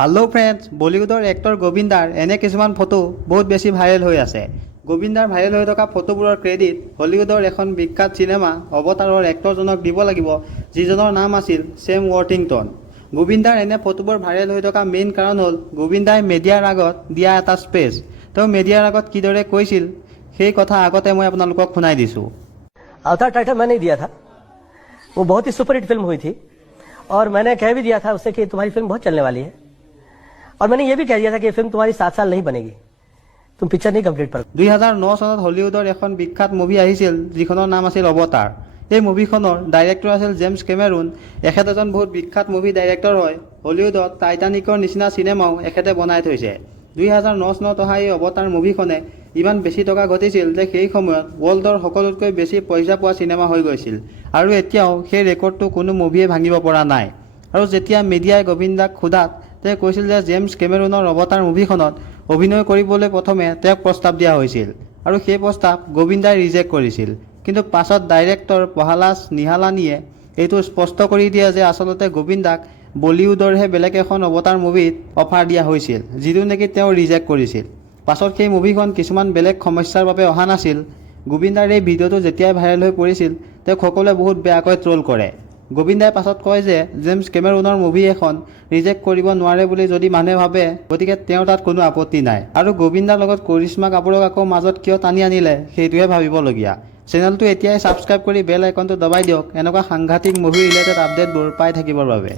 Hello friends बॉलीवुडर actor गोविंदार एने किछुमान फटो बहुत बेसि भाइरेल हो आछे। गोविंदार भाइरेल हो थका फटोबोৰৰ क्रेडिट हलिउडर এখন বিখ্যাত सिनेमा अवतारर एक्टरजनक দিব লাগিব যিজনৰ নাম আছিল सेम वर्थिंगटन। गोविंदार एने फटोবোৰ भाइरेल हो थका मेन कारण हल गोविंदाय मिडियार आगत दिया এটা स्पेस। तो मिडियार आगत किदरे কৈছিল সেই কথা আগতে মই আপোনালোকক শুনাই দিছো। अवतार टाइटल मैंने ही दिया था, वो बहुत ही सुपरहिट फिल्म हुई थी और मैंने कह भी दिया था उससे कि तुम्हारी फिल्म बहुत चलने वाली है और मैंने ये भी कह दिया था कि ये फिल्म तुम्हारी 7 साल नहीं बनेगी, तुम पिक्चर नहीं कम्प्लीट पर। 2009 চনত হলিউডৰ এখন বিখ্যাত মুভি আহিছিল যিখনৰ নাম আছিল অৱতাৰ। এই মুভিখনৰ ডাইৰেক্টৰ আছিল জেমছ কেমেৰুন। এখেত এজন বহুত বিখ্যাত মুভি ডাইৰেক্টৰ হয়। হলিউডত টাইটানিকৰ নিচিনা চিনেমাও এখেতে বনাই থৈছে। 2009 চনত অহা এই অৱতাৰ মুভিখনে ইমান বেছি টকা ঘটিছিল যে সেই সময়ত ৱৰ্ল্ডৰ সকলোতকৈ বেছি পইচা পোৱা চিনেমা হৈ গৈছিল আৰু এতিয়াও সেই ৰেকৰ্ডটো কোনো মুভিয়ে ভাঙিব পৰা নাই। আৰু যেতিয়া মিডিয়াই গোবিন্দাক সোধাত তেওঁ কৈছিল যে জেমছ কেমেৰুনৰ অৱতাৰ মুভিখনত অভিনয় কৰিবলৈ প্ৰথমে তেওঁক প্ৰস্তাৱ দিয়া হৈছিল আৰু সেই প্ৰস্তাৱ গোবিন্দাই ৰিজেক্ট কৰিছিল। কিন্তু পাছত ডাইৰেক্টৰ পহালাছ নিহালানীয়ে এইটো স্পষ্ট কৰি দিয়ে যে আচলতে গোবিন্দাক বলিউডৰহে বেলেগ এখন অৱতাৰ মুভিত অফাৰ দিয়া হৈছিল যিটো নেকি তেওঁ ৰিজেক্ট কৰিছিল। পাছত সেই মুভিখন কিছুমান বেলেগ সমস্যাৰ বাবে অহা নাছিল। গোবিন্দাৰ এই ভিডিঅ'টো যেতিয়াই ভাইৰেল হৈ পৰিছিল তেওঁক সকলোৱে বহুত বেয়াকৈ ট্ৰল কৰে। গোবিন্দাই পাছত কয় যে জেমছ কেমেৰুনৰ মুভি এখন ৰিজেক্ট কৰিব নোৱাৰে বুলি যদি মানুহে ভাবে গতিকে তেওঁৰ তাত কোনো আপত্তি নাই। আৰু গোবিন্দাৰ লগত কৰিশ্মা কাপুৰক আকৌ মাজত কিয় টানি আনিলে সেইটোহে ভাবিবলগীয়া। চেনেলটো এতিয়াই ছাবস্ক্ৰাইব কৰি বেল আইকনটো দবাই দিয়ক এনেকুৱা সাংঘাতিক মুভি ৰিলেটেড আপডেটবোৰ পাই থাকিবৰ বাবে।